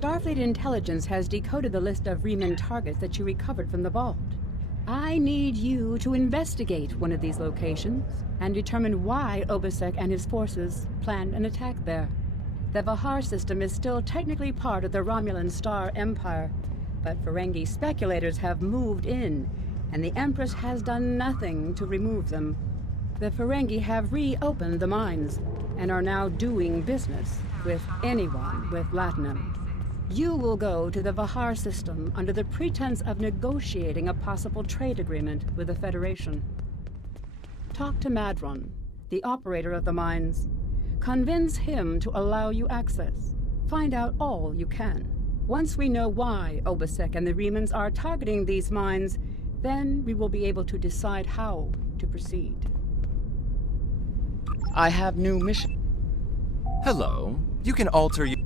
Starfleet intelligence has decoded the list of Riemann targets that you recovered from the vault. I need you to investigate one of these locations and determine why Obisek and his forces planned an attack there. The Vahar system is still technically part of the Romulan Star Empire, but Ferengi speculators have moved in, and the Empress has done nothing to remove them. The Ferengi have reopened the mines and are now doing business with anyone with Latinum. You will go to the Vahar system under the pretense of negotiating a possible trade agreement with the Federation. Talk to Madron, the operator of the mines. Convince him to allow you access. Find out all you can. Once we know why Obisek and the Riemanns are targeting these mines, then we will be able to decide how to proceed. I have new mission. Hello. You can alter your...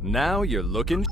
Now you're looking...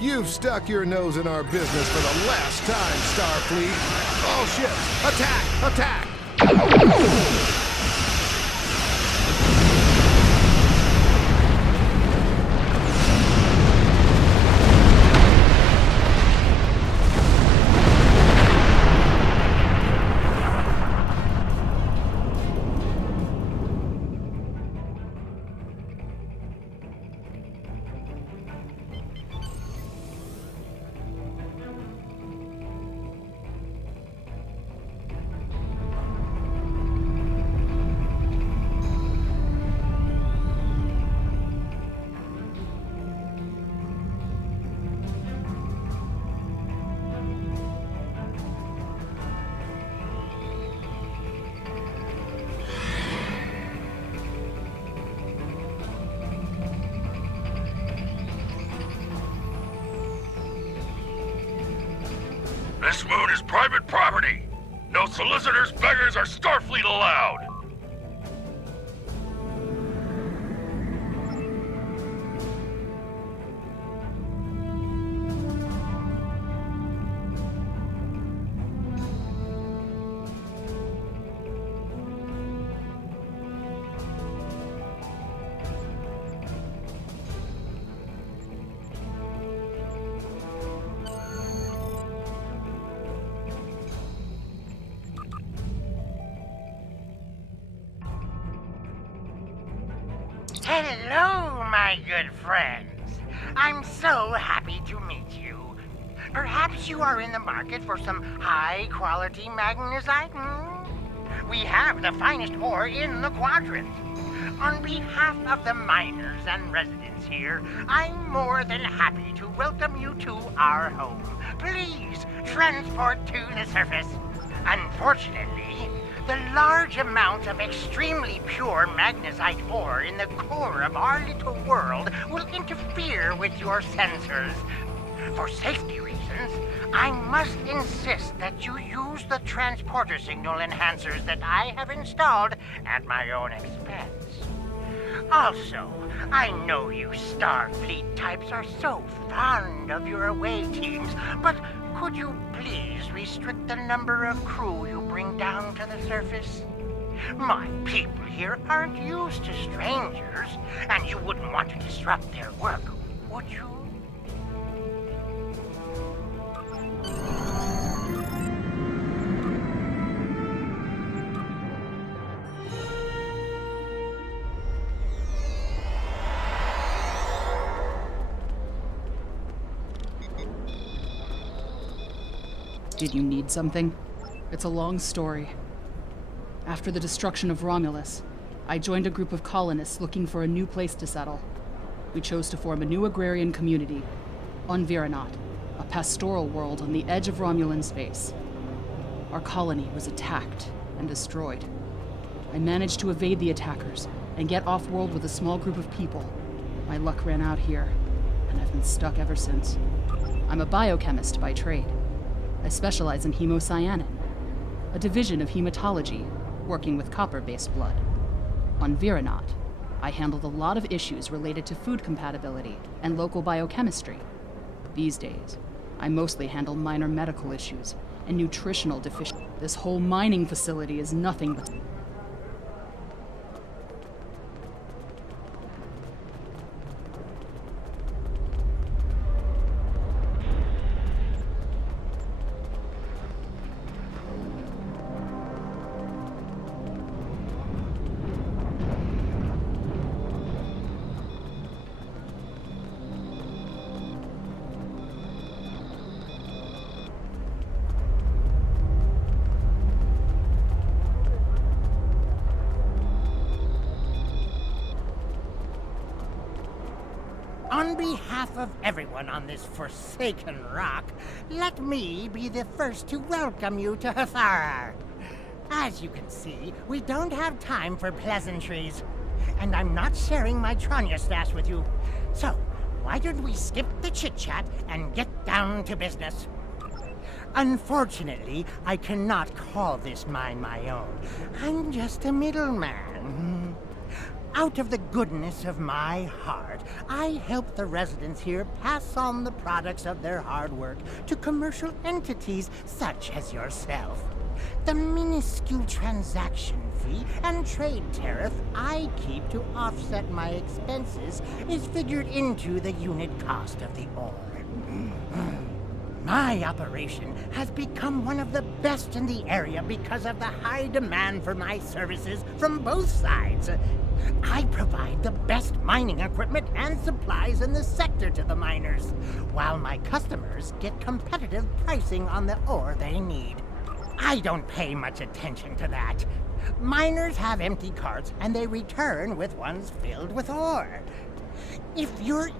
You've stuck your nose in our business for the last time, Starfleet. All ships, attack! Attack! This moon is private property. No solicitors, beggars, or Starfleet allowed. Hello, my good friends. I'm so happy to meet you. Perhaps you are in the market for some high-quality magnesite? We have the finest ore in the quadrant. On behalf of the miners and residents here, I'm more than happy to welcome you to our home. Please transport to the surface. Unfortunately, the large amount of extremely pure magnesite ore in the core of our little world will interfere with your sensors. For safety reasons, I must insist that you use the transporter signal enhancers that I have installed at my own expense. Also, I know you Starfleet types are so fond of your away teams, but could you please restrict the number of crew you bring down to the surface? My people here aren't used to strangers, and you wouldn't want to disrupt their work, would you? Did you need something? It's a long story. After the destruction of Romulus, I joined a group of colonists looking for a new place to settle. We chose to form a new agrarian community on Viranot, a pastoral world on the edge of Romulan space. Our colony was attacked and destroyed. I managed to evade the attackers and get off-world with a small group of people. My luck ran out here, and I've been stuck ever since. I'm a biochemist by trade. I specialize in hemocyanin, a division of hematology, working with copper-based blood. On Viranot, I handled a lot of issues related to food compatibility and local biochemistry. These days, I mostly handle minor medical issues and nutritional deficiencies. This whole mining facility is nothing but... On behalf of everyone on this forsaken rock, let me be the first to welcome you to Hathara. As you can see, we don't have time for pleasantries, and I'm not sharing my Tranya stash with you. So, why don't we skip the chit-chat and get down to business? Unfortunately, I cannot call this mine my own. I'm just a middleman. Out of the goodness of my heart, I help the residents here pass on the products of their hard work to commercial entities such as yourself. The minuscule transaction fee and trade tariff I keep to offset my expenses is figured into the unit cost of the ore. My operation has become one of the best in the area because of the high demand for my services from both sides. I provide the best mining equipment and supplies in the sector to the miners, while my customers get competitive pricing on the ore they need. I don't pay much attention to that. Miners have empty carts and they return with ones filled with ore. If you're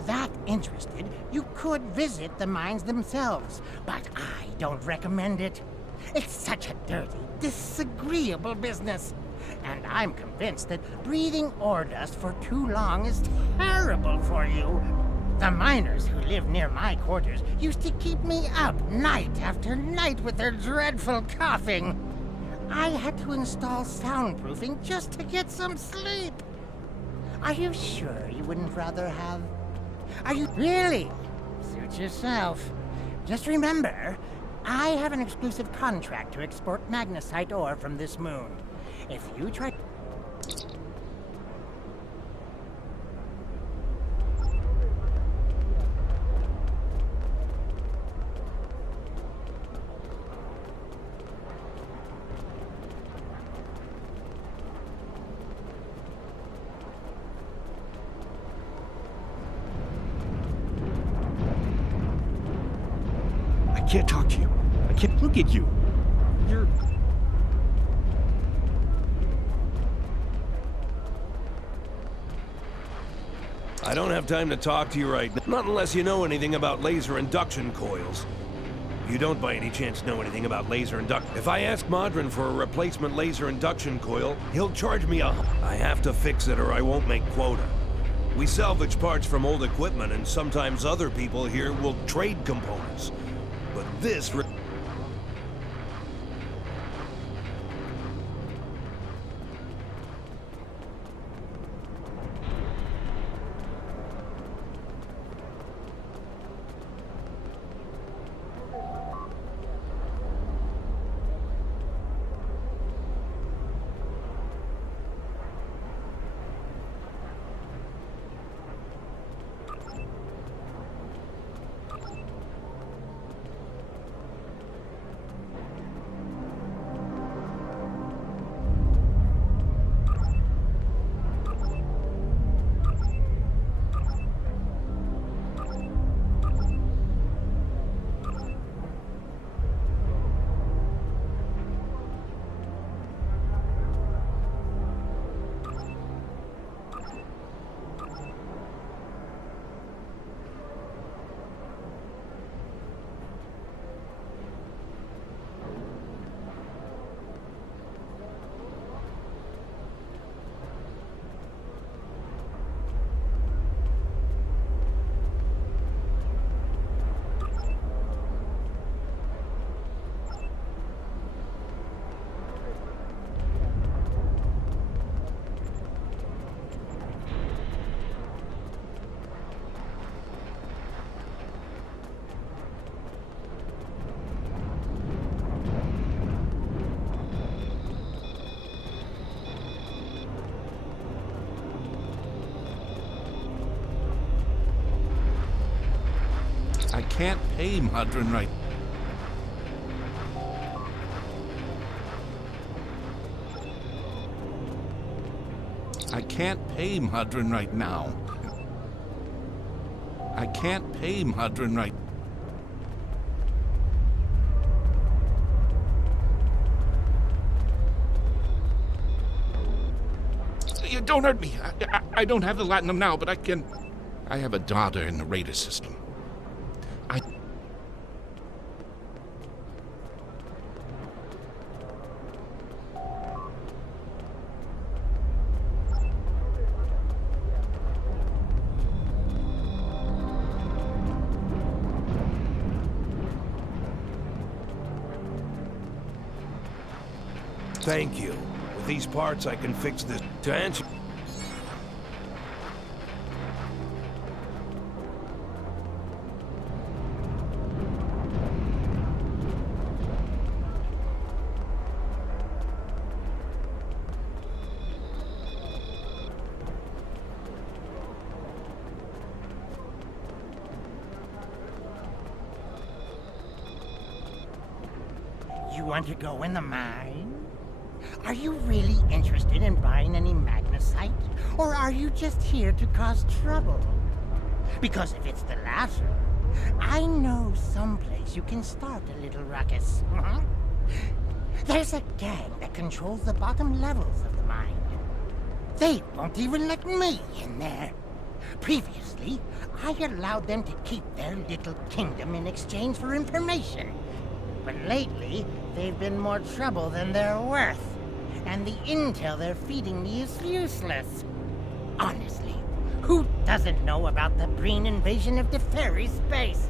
that interested, you could visit the mines themselves, but I don't recommend it. It's such a dirty, disagreeable business. And I'm convinced that breathing ore dust for too long is terrible for you. The miners who live near my quarters used to keep me up night after night with their dreadful coughing. I had to install soundproofing just to get some sleep. Are you sure you wouldn't rather have... Are you really? Suit yourself. Just remember, I have an exclusive contract to export magnesite ore from this moon. If you try... I can't talk to you. I can't look at you. You're... I don't have time to talk to you right now. Not unless you know anything about laser induction coils. You don't by any chance know anything about laser induction. If I ask Modron for a replacement laser induction coil, he'll charge me I have to fix it or I won't make quota. We salvage parts from old equipment and sometimes other people here will trade components. But this... I can't pay Modron right. I can't pay Modron right now. I can't pay Modron right. You don't hurt me. I don't have the latinum now, but I can. I have a daughter in the radar system. Thank you. With these parts, I can fix this. To answer... You want to go in the mine? Are you really interested in buying any magnesite? Or are you just here to cause trouble? Because if it's the latter, I know someplace you can start a little ruckus. There's a gang that controls the bottom levels of the mine. They won't even let me in there. Previously, I allowed them to keep their little kingdom in exchange for information. But lately, they've been more trouble than they're worth. And the intel they're feeding me is useless. Honestly, Who doesn't know about the Breen invasion of Teferi space?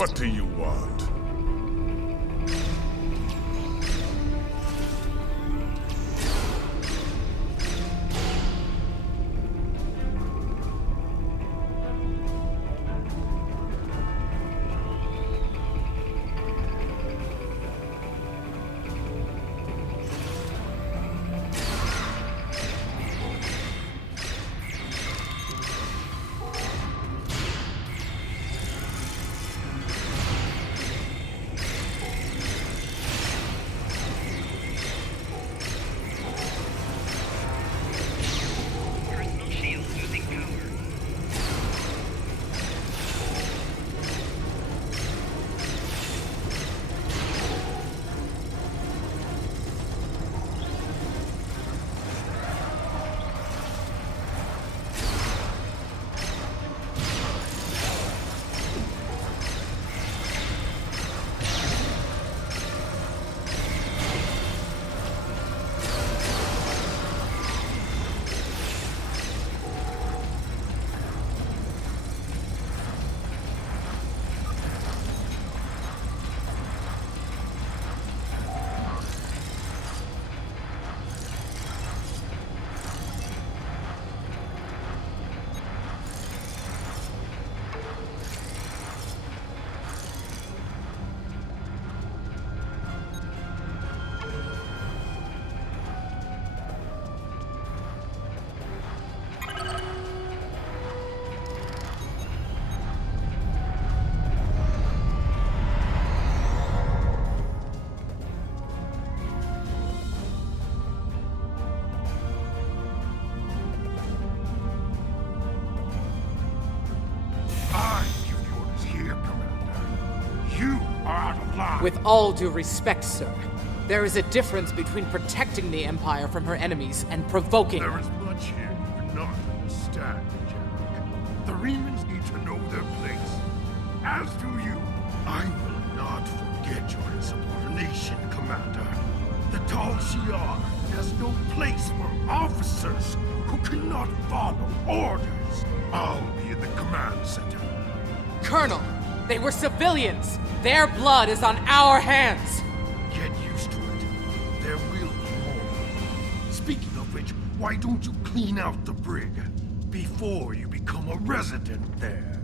What do you want? With all due respect, sir, there is a difference between protecting the Empire from her enemies and provoking. There is much here you do not understand, Jack. The Remans need to know their place. As do you. I will not forget your insubordination, Commander. The Tal Shiar has no place for officers who cannot follow orders. I'll be in the command center. Colonel, they were civilians. Their blood is on our hands. Get used to it. There will be more. Speaking of which, why don't you clean out the brig before you become a resident there?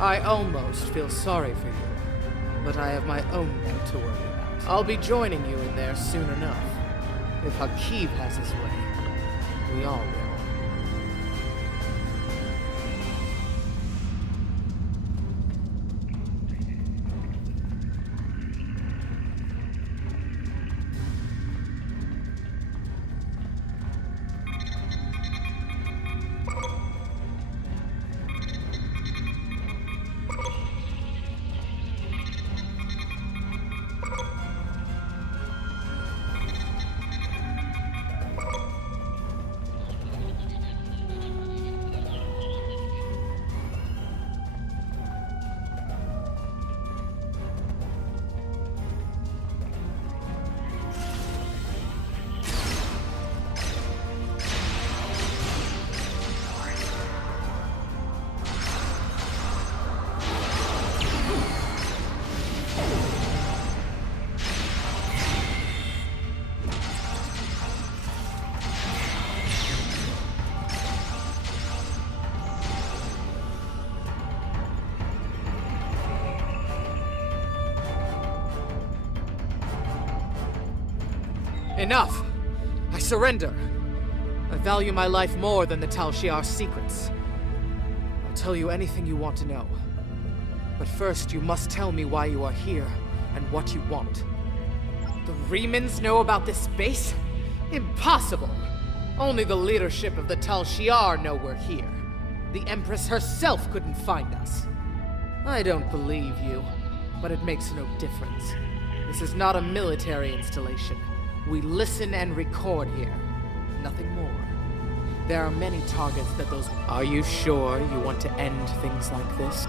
I almost feel sorry for you, but I have my own neck to worry about. I'll be joining you in there soon enough. If Hakeeb has his way, we all will. Enough! I surrender. I value my life more than the Tal Shiar's secrets. I'll tell you anything you want to know. But first, you must tell me why you are here and what you want. The Remans know about this base? Impossible! Only the leadership of the Tal Shiar know we're here. The Empress herself couldn't find us. I don't believe you, but it makes no difference. This is not a military installation. We listen and record here. Nothing more. There are many targets that those... Are you sure you want to end things like this?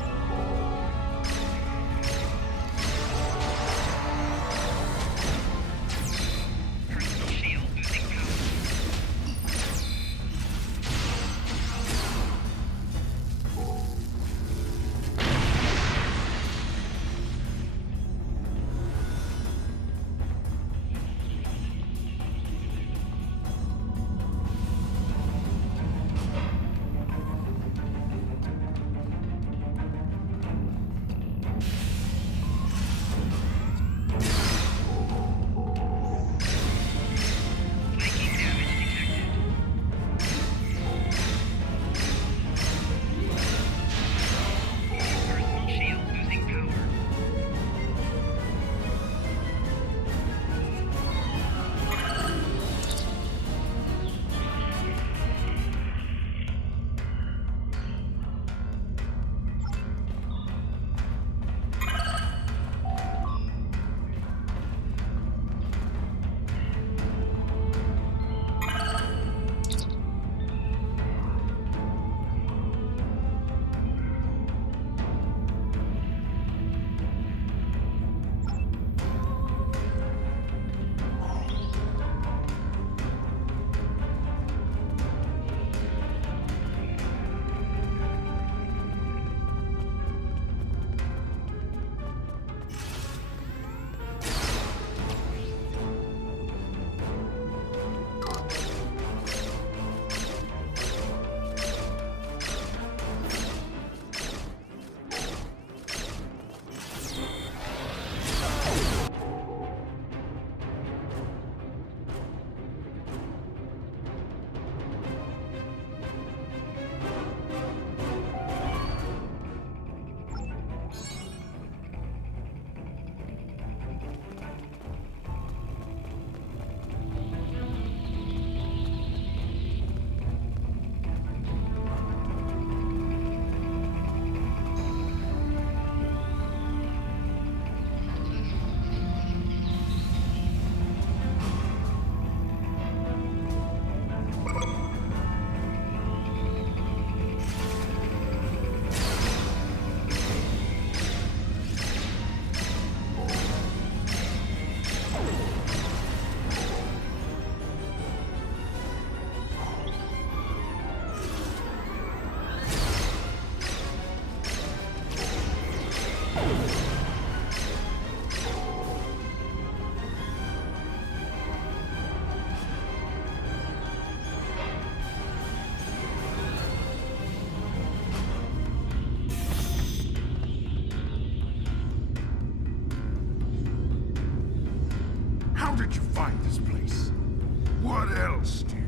How did you find this place? What else do you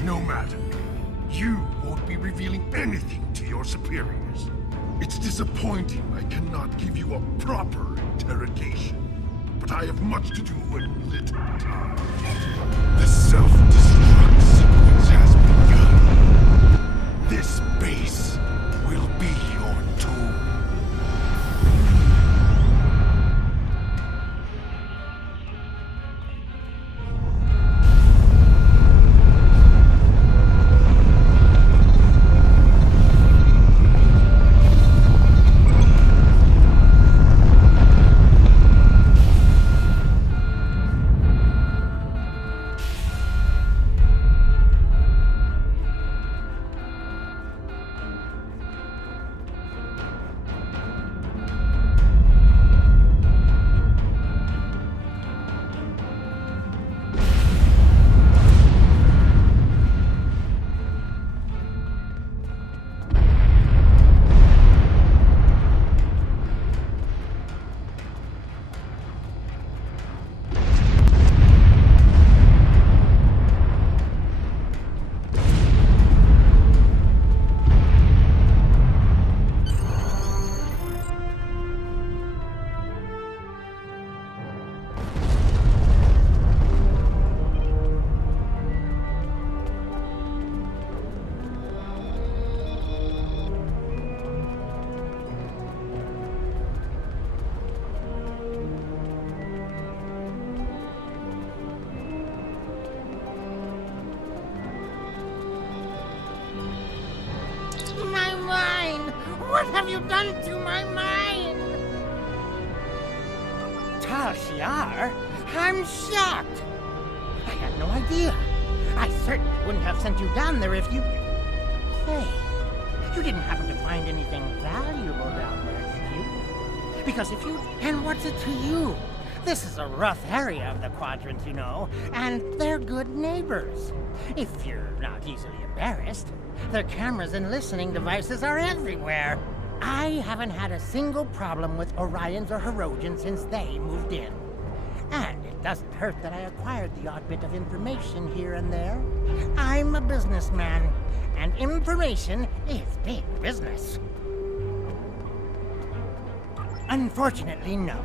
know? No matter. You won't be revealing anything to your superiors. It's disappointing I cannot give you a proper interrogation. But I have much to do and little time. The self-destruct sequence has begun. This base will be your tomb. My mind! What have you done to my mind? Tal Shiar? I'm shocked! I had no idea. I certainly wouldn't have sent you down there if you... Say, you didn't happen to find anything valuable down there, did you? Because if you... And what's it to you? This is a rough area of the Quadrant, you know, and they're good neighbors. If you're not easily embarrassed. Their cameras and listening devices are everywhere. I haven't had a single problem with Orions or Herodians since they moved in. And it doesn't hurt that I acquired the odd bit of information here and there. I'm a businessman, and information is big business. Unfortunately, no.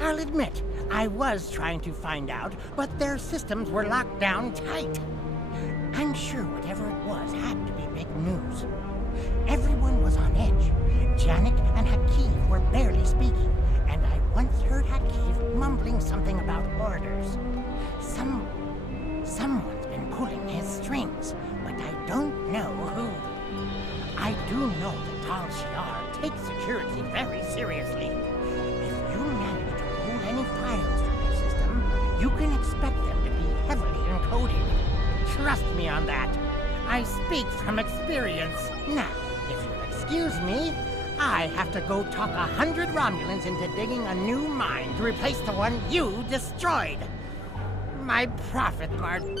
I'll admit, I was trying to find out, but their systems were locked down tight. I'm sure whatever it was had to be big news. Everyone was on edge. Janik and Hakiv were barely speaking, and I once heard Hakiv mumbling something about orders. Someone's been pulling his strings, but I don't know who. I do know that Tal Shiar takes security very seriously. If you manage to pull any files from their system, you can expect them to be heavily encoded. Trust me on that. I speak from experience. Now, if you'll excuse me, I have to go talk 100 Romulans into digging a new mine to replace the one you destroyed. My profit margin...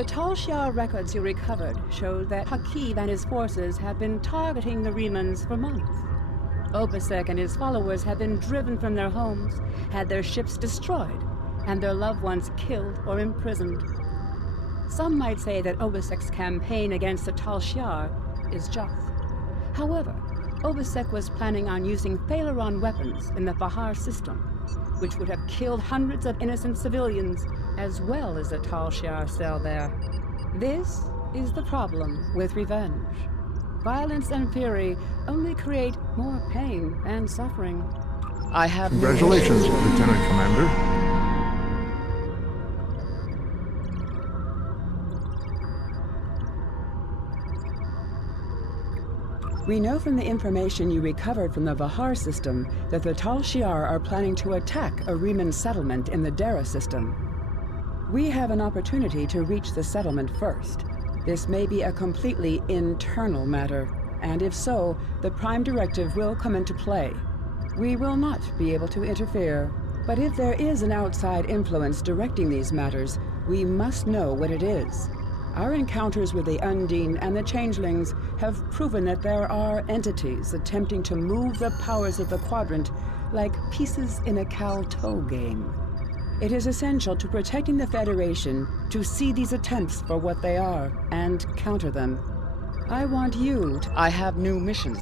The Tal Shiar records you recovered show that Hakiv and his forces have been targeting the Remans for months. Obasek and his followers have been driven from their homes, had their ships destroyed, and their loved ones killed or imprisoned. Some might say that Obasek's campaign against the Tal Shiar is just. However, Obasek was planning on using Thalaron weapons in the Fahar system, which would have killed hundreds of innocent civilians, as well as the Tal Shiar cell there. This is the problem with revenge. Violence and fury only create more pain and suffering. I have Congratulations, Lieutenant Commander. We know from the information you recovered from the Vahar system that the Tal Shiar are planning to attack a Reman settlement in the Dara system. We have an opportunity to reach the settlement first. This may be a completely internal matter, and if so, the Prime Directive will come into play. We will not be able to interfere, but if there is an outside influence directing these matters, we must know what it is. Our encounters with the Undine and the Changelings have proven that there are entities attempting to move the powers of the Quadrant like pieces in a Cal-Toe game. It is essential to protecting the Federation to see these attempts for what they are and counter them. I want you to... I have new missions.